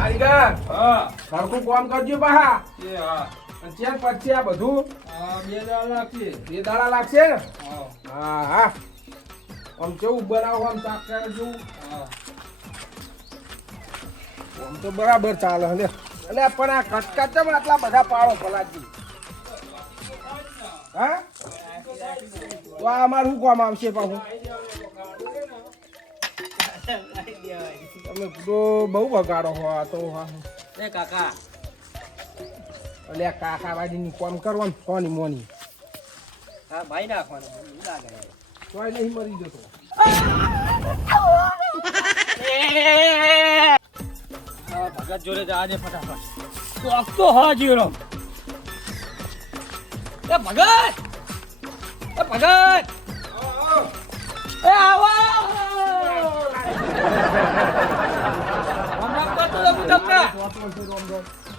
કારીગર હા સરખું કામ કરજો પાહા એ હા અને ચેર પછી આ બધું બે દાડા લાગશે 2 દાડા લાગશે ને હા હા હા આમ કેવું બનાવો આમ શાક કરજો હા આમ તો બરાબર ચાલે હલે એટલે પણ આ કટકા ચમ આટલા બધા પાડો પલાજી હા તો આ અમારું શું કામ આવશે પાછું તમે તો બહુ બગાડો હો આ તો હા એ કાકા એટલે આ કાકા વાડીની કામ કરવાનું કોની મોની હા ભાઈ નાખવાનું લાગે તોય નહીં મરી જતો ભગત જોડે જવા દે ફટાફટ કોક તો હા જીરો એ ભગત એ આવો હમણાં કરતો તો હું તમને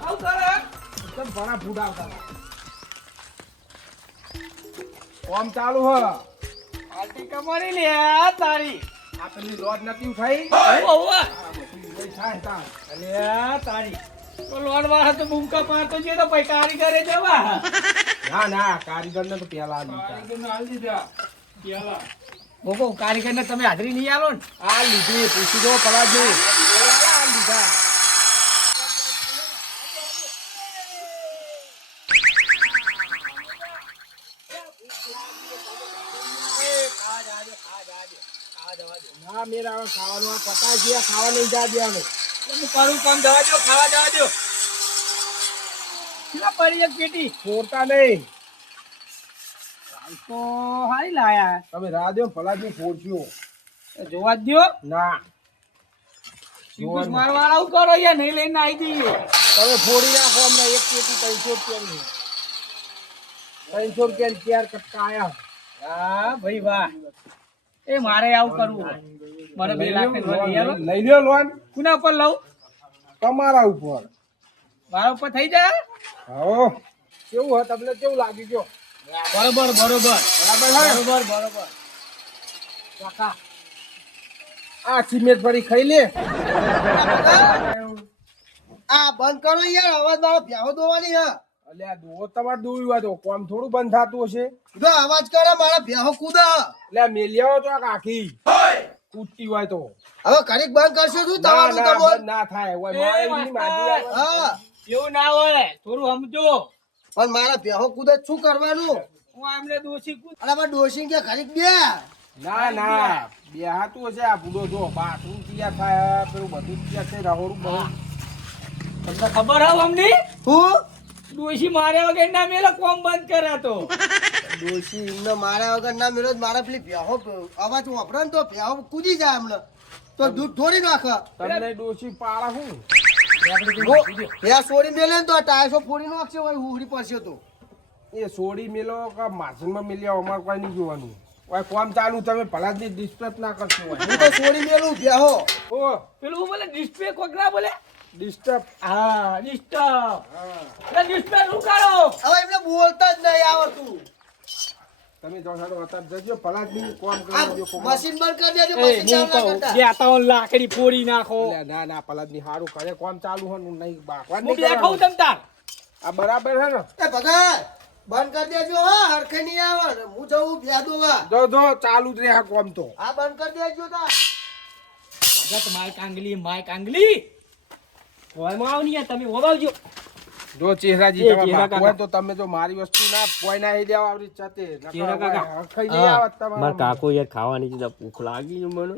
આવ કરે એકદમ ઘણા ફૂડ આવતા કામ ચાલુ હ આલટી કમાણી લે તારી આ પેલી લોટ નથી ઉઠાઈ ઓવા લઈ થાય તા અલે તારી તો લોડ વાળા તો બૂમકા પાડતો છે તો પછી કારીગરે જવા ના ના કારીગર ને તો પેલા બોકો કારીગર ને તમે હાજરી નહીં આલો ને આ લીધી પૂછી દો પલાજી આ લીધા ના મેરા હવે ખાવાનું આ પતા છે ખાવા નહીં જા દેવાનું હું કરું કામ જવા દો ખાવા જવા દો કેટલા પડી એક પેટી છોડતા નહીં તો હારી લાયા તમે રાહ દો પલાજી ફોડજો જોવા જ દો ના ચીકુસ મારવાળા આવું કરો યાર નહીં લઈને આવી જઈએ તમે ફોડી નાખો અમને એક પેટી 300 રૂપિયાની 300 રૂપિયાની ચાર કટકા આયા હા ભાઈ વાહ એ મારે આવું કરવું મને 2 લાખ ની લોન લઈ આલો લઈ લ્યો લોન કોના ઉપર લઉં તમારા ઉપર મારા ઉપર થઈ જાય હો કેવું હે તમને કેવું લાગી ગયો બરોબર બરાબર હે બરોબર કાકા આ સિમેન્ટ ફરી ખાઈ લે આ બંધ કરો યાર અવાજ મારો ભ્યાવો દોવાની હે અલે આ દો તમારે દોયું હોય તો કોમ થોડું બંધ થતું હશે જો અવાજ કરે મારા ભ્યાવો કૂદા એટલે મેલિયાઓ તો આ આખી કૂદતી હોય તો હવે ઘડીક બંધ કરશો તું ના તમારું ના તો બોલ બંધ ના થાય હોય મારે એની માજી આવે. હા એવું ના હોય થોડું સમજો પણ મારા ભ્યાવો કૂદે શું કરવાનું હું આમને દોષી કું અરે મારા ડોશી કે ઘડીક બે ના ના બે હાથું હશે આ બુડો જો બાથરૂમ તૈયાર થાય પેલું બધું તૈયાર થઈ રહોરું બહુ તમને ખબર હે અમને હું દોષી માર્યા વગર ના મેલો કોમ બંધ કરાતો ડોશી એમને મારા વગર ના મેળો મારા પેલી ભ્યાવો અવાજ વાપરે ને તો ભ્યાવો કૂદી જાય એમને તો દૂધ ઢોળી નાખે તમને ડોશી પાડા હું ભ્યા છોડી મેલે ને તો ટાયસો ફોડી નાખશે હોય ઉડી પડશે તો એ સોડી મેલો કે માછીમાં મેલ્યા અમારે કોઈ નહીં જોવાનું હોય કોમ ચાલુ તમે ભલા જ ડિસ્ટર્બ ના કરશો હોય હું તો છોડી મેલું ભ્યાવો ઓ પેલું બોલે ડિસ્પ્લે કોકરા બોલે ડિસ્ટર્બ હા ડિસ્પ્લે શું કરો હવે એમને બોલતા જ નહીં આવડતું તમે જો સાડો અત્યારે જજો ભલા જ કોમ આ કરી દેજો મશીન બંધ કરી દેજો એ મશીન હું ચાલુ ના કહું કરતા બેતાઓન લાકડી ફોડી નાખો ના ના ભલા જ હારું કરે કોમ ચાલુ હોય ને નહીં બાકવા હું નહીં બેઠો કરવાનું. તમ તાર આ બરાબર છે ને એ ભગત બંધ કરી દેજો હા હરખે નહીં આવે હું જવું ભ્યાદો વા જો જો ચાલુ જ રહે આ કોમ તો આ બંધ કરી દેજો તા ભગત માય કાંગલી હોયમાં આવ નહીં તમે ઓબાવજો જો ચહેરાજી એ તમારા ચહેરા બાપ હોય તો તમે તો મારી વસ્તુ ના પોઈ ના દેવા આવડી ચતે ચહેરા કાકા. ખાઈ નહીં આવત તમારા મારા કાકો યાર ખાવાની છે ભૂખ લાગી છે મને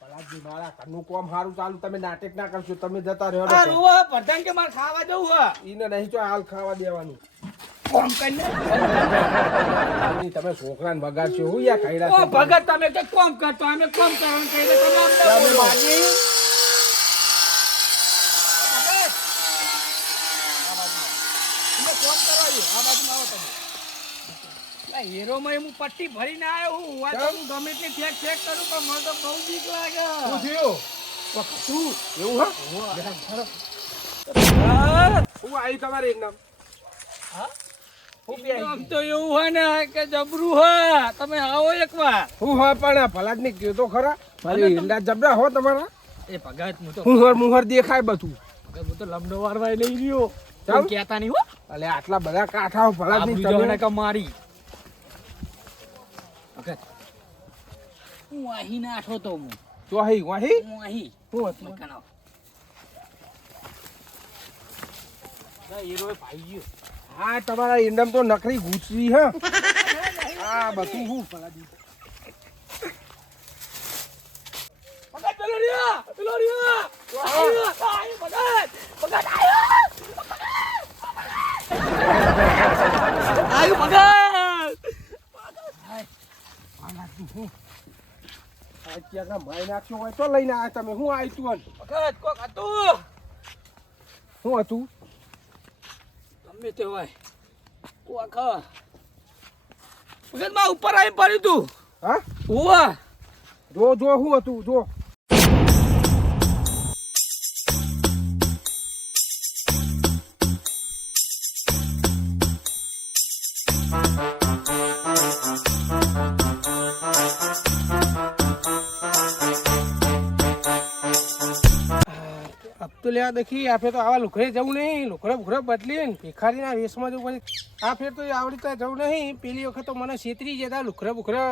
ભલાજી મારા ઘરનું કોમ સારું ચાલુ તમે નાટક ના કરશો તમે જતા રહ્યો આ રોવા પતંગ કે માર ખાવા જવું હે ઈને નહીં તો હાલ ખાવા દેવાનું કોમ કરીને ઈ તમે છોકરાને બગાડશો હું યા ખાઈડા ઓ ભગત તમે કે કોમ કરતો અમે કોમ કરવાનું કહી દે તમે અમને તમે બોલો. માજી તમે કોમ કરવા આવ્યો. આ બાજુમાં આવો તમે. લા, હીરોમાં હું પટ્ટી ભરીને આવ્યો હું હોય તો હું ગમે તે ચેક કરું પણ મને તો બહુ બીક લાગે શું થયું તું એવું હા હા? હું આવી તમારે એક નામ આમ તો એવું હોય ને કે જબરું હોય તમે આવો એકવાર હું હા પણ ભલાજ ને કયો તો ખરા અરે ઈંડા જબરા હો તમારા એ ભગત હું તો મુહર દેખાય બધું ભગત હું તો લમડો વારવા લઈ રહ્યો ચાલ. કોઈ કહેતા નહીં હો અલે આટલા બધા કાંઠાઓ ભલા જ નહીં આબરૂ તમે જવાને કે મારી ભગત હું અહીં નાઠો તો હું ચોહી વાહી અહીં શું હતું મકાનો હીરો ભાઈ ગયો હા તમારા ઈંડમ તો નકરી ગુચરી હ આ બધું હું ભલા દી ભગત પેલો રહ્યો આયો ભગત અત્યારે મારી નાખ્યો હોય તો લઈને આવ્યા તમે શું આવ્યું તું ભગત કોક હતું શું હતું ગમે તે હોય કોક ભગત માં ઉપર આવી પડ્યું તું હા ઓવા જો શું હતું જો अब तो लिया देखी आ फिर तो आवा लुखरे जવું નહીં લુખરે ભુખરે બદલીને ભિખારીના વેશમાં જવું પડે આ ફેર તો આવડી તો જવું નહીં પેલી વખત તો મને છેતરી જતા લુખરે ભુખરે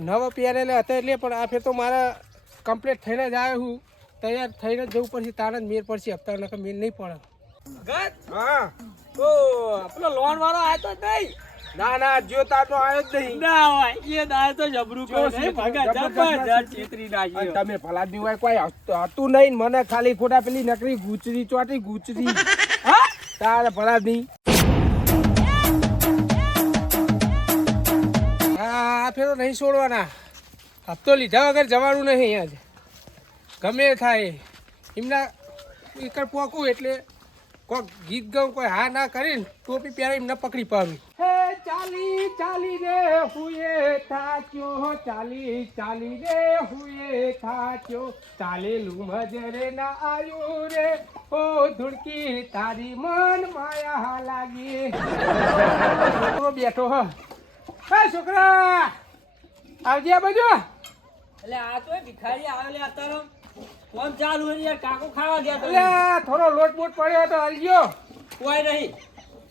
નવો પહેરેલા હતા એટલે પણ આ ફેર તો મારા કમ્પ્લીટ થઈને જ આવ્યો હું તૈયાર થઈને જ જવું પડશે તારે જ મેર પડશે હપ્તા નકર મેર નહીં પડે ભગત હા તો પેલો લોન વાળો આવ્યો તો નહીં ના ના જો તાર તો આવ્યો જ નહીં ના હોય એ દાય તો જબરું જો કરે છે ભગત જબરજસ્ત જબરજસ્ત છેતરી અને નાખ્યો તમે ભલાદની હોય કોઈ હતું નહીં ને મને ખાલી ખોટા પેલી નકરી ગુચરી ચોટી ગુચરી હા તારે ભલાદની હા ફેર તો નહીં છોડવાના હપ્તો લીધા વગર જવાનું નહીં આજ ગમે એ થાય એમના એકર પોકું એટલે કોક ગીત ગાઉં કોઈ હા ના કરીને ટોપી પહેરી એમને પકડી પાડું હે ચાલી ચાલી રે હુએ થાચ્યો ચાલી ચાલી રે હુએ થાચ્યો ચાલેલું મજરે ના આયુ રે ઓ ધુડકી તારી મન માયા લાગી છોકરો બેઠો હે છોકરા આવજે આ બાજુ એટલે આ તો ભિખારી આવે લે અત્યારે ફોન ચાલુ હોય યાર કાકો ખાવા ગયા તો એટલે થોડો લોટ બોટ પડ્યો તો હાલજો કોઈ નહીં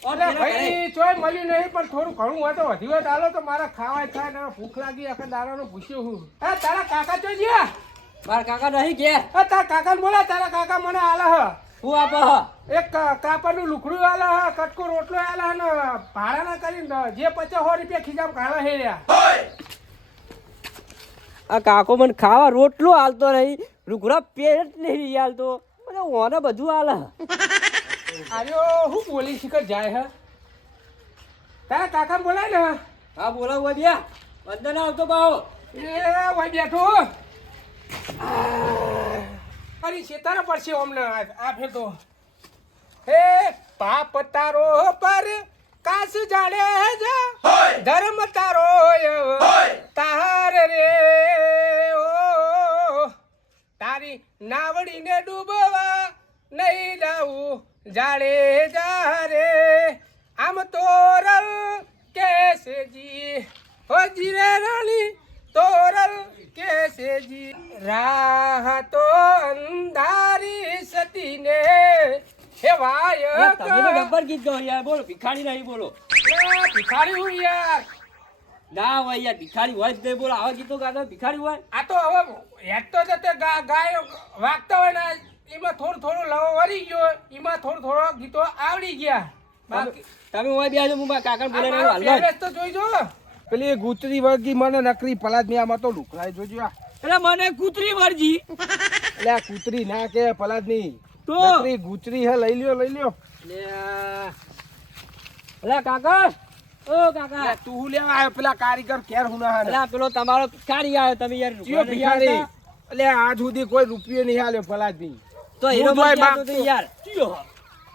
અરે ભાઈ ચોય મળ્યું નહીં પણ થોડું ઘણું હોય તો વધી હોય તો હાલો તો મારા ખાવા જ થાય ને ભૂખ લાગી આખા દાડાનો પૂછ્યો હું હે તારા કાકા ચોય ગયા મારા કાકા નહીં કે હે તારા કાકાને બોલા તારા કાકા મને આલા હ હું આપો એક કાપડનું લુખડું આલા હ કટકો રોટલો આલા ને ભાડા ના કરીને જે 50 રૂપિયા ખીજામ કાઢા હે રહ્યા આ કાકો મને ખાવા રોટલો હાલતો નહીં રૂખડા પેટ નહીં હાલતો મને ઓને બધું હાલે આર્યો હું બોલી શીખર જાય હે તારા કાકાને બોલાય ને હા બોલાવ વધ્યા અંદર ના આવતો બાવો એ ભાઈ બેઠો અરે શેતારા પડશે અમને આ ફેર તો હે પાપ તારો પર કાસ જાડે જા ધર્મ તારો તાર રે ઓ તારી નાવડીને ડૂબવા નહીં જાવું જાડે જા રે આમ તોરલ કેસે જી હો જીરે રાણી તોરલ કેસે જી રાહ તો અંધારી સતીને હે વાય તમે તો ગબ્બર ગીત ગાઓ યાર બોલો ભિખારી નહીં બોલો ભિખારી હું યાર ના હોય યાર ભિખારી હોય જ નહીં બોલો આવા ગીતો ગાતો ભિખારી હોય આ તો હવે હેઠતો જતે ગાય વાગતા હોય ને એમાં થોડું લવો વળી ગયો એમાં થોડો ગીતો આવડી ગયા બાકી તમે હોય બેજો હું મારા કાકાને આ બોલાવીને મારો હાલવા જ. પહેરેશ તો જોઈજો પેલી ગુચરી વર્ગી મને નકરી પલાદમિયામાં તો લુકરાય જોજો આ એટલે મને કૂતરી વરજી એટલે આ કૂતરી ના કે પલાદની તો નકરી ગુચરી હે લઈ લ્યો એટલે કાકા ઓ કાકા એટલે તું હું લેવા આવ્યો પેલા કારીગર કેર હુના હે એટલે પેલો તમારો ભિખારી આવ્યો તમે યાર જીઓ નહીં ભિખારી આવતા? એટલે આજ સુધી કોઈ રૂપિયો નહીં આલ્યો પલાદની તો હીરો હું જોઈ મને કહેતો હતો માગતો. યાર ચિયો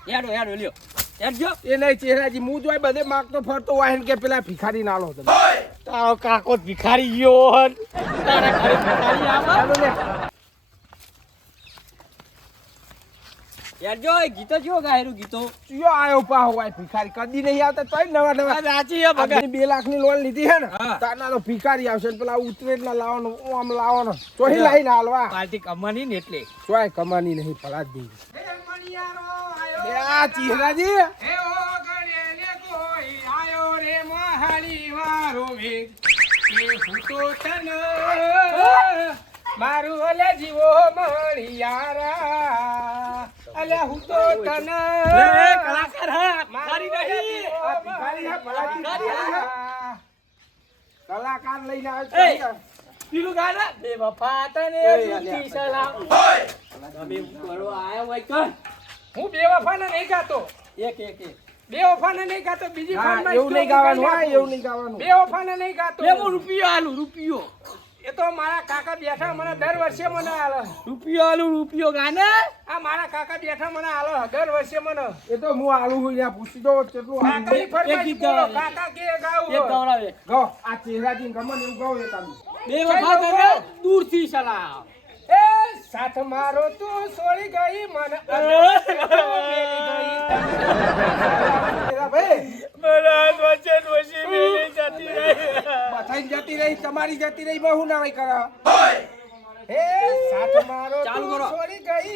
યાડો લ્યો યાર જો એ નહીં ચહેરાજી હું જોઈ બધે માગતો ફરતો હોય ને કે પેલા ભિખારી નાલો તમે તારો કાકો ભિખારી ગયો હન તારા ઘરે ભિખારી આવે ચાલો લે યાર જો એ ગીતો જેવો ગાયેલું ગીતો ચિયો આયો પાહો ભાઈ ભિખારી કદી નહીં આવતા તોય નવા નવા રાચી હે ભગત આપણી 2 લાખની લોન લીધી હે ને હા. તાના તો ભિખારી આવશે ને પેલા ઉતરેજ ના લાવવાનો આમ લાવવાનો ચોહી લાઈને હાલવા પાર્ટી કમાની ને એટલે ચોય કમાની નહીં પલાદ દે આ ચિહરાજી હે ઓ ગણેને કોઈ આયો રે મહાળી વારો વેગ એ ફૂટો તન મારું ઓલે જીવો મણિયારા અલે હું તો તન કલાકાર હા મારી નહીં આ ભિખારી હે પલાદ કલાકાર લઈને એ. આવે પીલું ગાના બે વફા તને એ, દુખી સલામ બે કરો આયો હોય કર હું બેવફાને નહીં ગાતો એક બેવફાને નહીં ગાતો બીજી હા, ફાનમાં એવું નહીં ગાવાનું હા એવું નહીં ગાવાનું બેવફાને નહીં ગાતો બે હું રૂપિયો આલું રૂપિયો એ તો મારા કાકા બેઠા મને દર વર્ષે મને આલે રૂપિયો આલું રૂપિયો ગાને આ મારા કાકા બેઠા મને આલે દર વર્ષે મને એ તો હું આલુ હું ત્યાં પૂછી દો કેટલું આલુ કાકાની ફરમાઈશ ગીત બોલો. ગાવ. કાકા કે ગાવું એક ગવરાવે ગો આ ચહેરાજી ગમન એવું ગો એ તમે બે વફા તને દૂરથી સલામ એ સાથ મારો તું છોડી ગઈ મને મેલી ગઈ. એલા ભાઈ મારા વચ્ચે ડોશી મેલી જતી રહી બધાઈ જતી રહી તમારી જતી રહી બહુ ના હોય કરા એ સાથ મારો ચાલુ તું કરો. છોડી ગઈ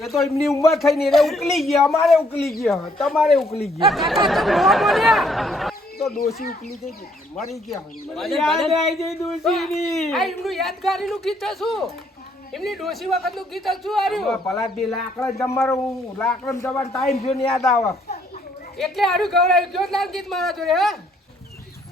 એ તો એમની ઉંમર થઈ ને એટલે ઉકલી ગયા અમારે ઉકલી ગયા તમારે ઉકલી ગયા કાકા તો નો બોલ્યા તો ડોસી ઉકલી થઈ ગઈ મરી ગયા યાદ આવી જઈ ડોશીની આ એમનું યાદગારીનું ગીત શું એમની ડોશી વખતનું ગીત શું આર્યું ભલા બે લાકડા જમવાનો લાકડા જવાનો ટાઈમ થયો ને યાદ આવે એટલે આર્યું ગવરાયું કયો નામ ગીત મારા જોડે હા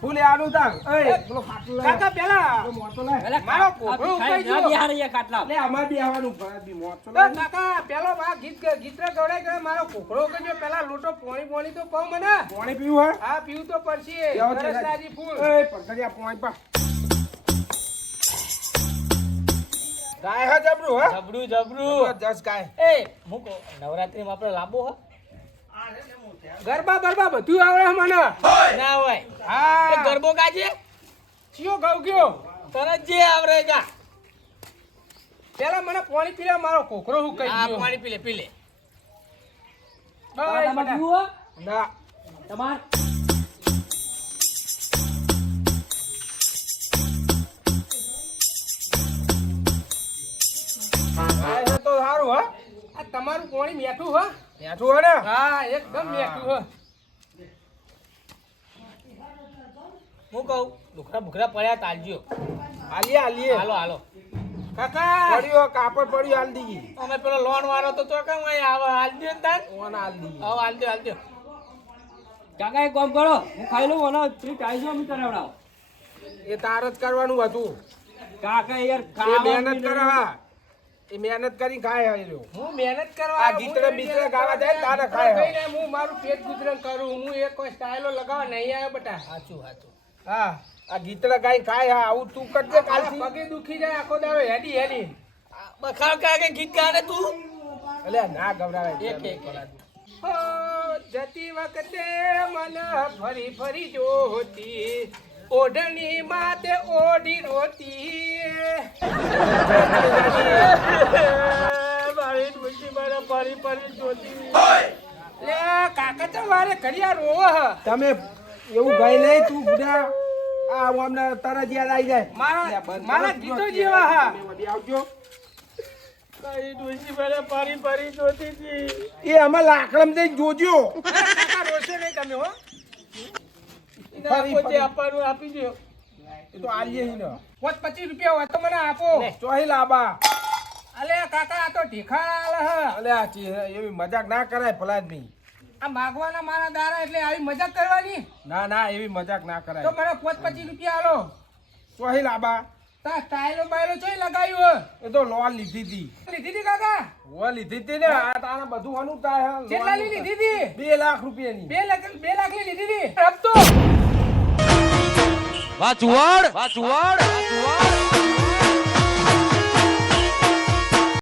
ફૂલે આડું તાર એ પેલો ખાટલો લે કાકા પેલા પેલો મોટો લે મારો કોકડો ઉપાઈ ગયો. લે અમાર બી આવવાનું ભરત બી મોટો લે કાકા પેલો આ ગીત ગવડાઈ ગયો મારો કોકડો ગયો પેલા લોટો પોણી તો કહું મને પાણી પીવું હે હા પીવું તો પડશે જાઓ તે સરસરાજી ફૂલ એ પકડ્યા પાણી પા ગાય હે જબરું હે જબરું જબરું જબરદસ્ત ગાય એ મૂકો નવરાત્રીમાં આપણે લાંબો હો ગરબા બરબા બધું આવડે છે મને ના હોય એ હા ગરબો ગાજે ચિયો ગવ ગયો તરત જે આવરે ગા પેલા મને પાણી પીલા મારો કોકરો હું કહી આ ગયો પાણી પી લે બસ તમારે બેટા. પીવું હો? ના તમાર ગાય હે તો સારું હે આ તમારું પાણી મીઠું હો બેઠું હે ને હા એકદમ મીઠું હો હું કહું ડુખરા બુખરા પડ્યા તાલજો આલીએ આલીએ હાલો હાલો કાકા પડ્યો કાપડ પડ્યો હાલ દીધી અમે પેલો લોન વાળો તો કેમ અહીં આવે હાલ દે ને તાર ઓન હાલ દીધી હવે હાલ દે કાકા એક કામ કરો હું ખાઈ લઉં અને ફ્રી ટાઈઝો અમે કરાવડાવો એ તાર જ કરવાનું હતું કાકા યાર એ મહેનત કરે હા એ મહેનત કરી ખાય હે રહ્યો હું મહેનત કરવા આ ગીતરે બીતરે ગાવા જાય ને તારે ખાય હે. કઈને હું મારું પેટ ગુજરણ કરું હું એક કોઈ સ્ટાઇલો લગાવવા નહીં આવ્યો બેટા સાચું સાચું હા આ ગીતરા ગાય ખાય હા આવું તું કરજે કાલથી કાલથી પગે દુખી જાય આખો દાડો હેડી હેડી બખાવ કાકે ગીત ગાને તું એટલે ના ગભરાવે એક હો જતી વખતે મન ફરી ફરી જોતી ઓઢણી માતે ઓઢી રોતી મારી ડોશી મારા ફરી ફરી જોતી લે કાકા તો મારે ઘડિયા રોવો હ તમે એવું ગાય નહીં તું બુઢા આ અમને તરત યાદ આવી જાય મારા ગીતો જેવા હા તમે વળી આવજો મારી ડોશી મારા ફરી ફરી જોતી હતી એ અમે લાકડમ જઈને જોજો કાકા રોશે નહીં તમે હો ફરી પોતે ફરી. આપવાનું આપી દો એ તો આલીએ હી ને 25 રૂપિયા હોય તો મને આપો ચોહી લાબા અલે કાકા આ તો ઢીખાલ હ અલે આ એવી મજાક ના કરાય ભલા જ નહીં આ માગવાના મારા દારા એટલે આવી મજાક કરવાની ના ના એવી મજાક ના તો કરાય મને 25 રૂપિયા આલો ચોહી લાબા તા સ્ટાઇલો બાયલો ચોય લગાવ્યું એ તો લોન લીધી હતી લીધી હતી કાકા ઓ લીધી હતી ને આ તારા બધું આનું થાય હે. કેટલા ની લીધી હતી 2 લાખ રૂપિયાની 2 લાખ ની લીધી હતી હપ્તો વાચુવાડ વાચુવાડ વાચુવાડ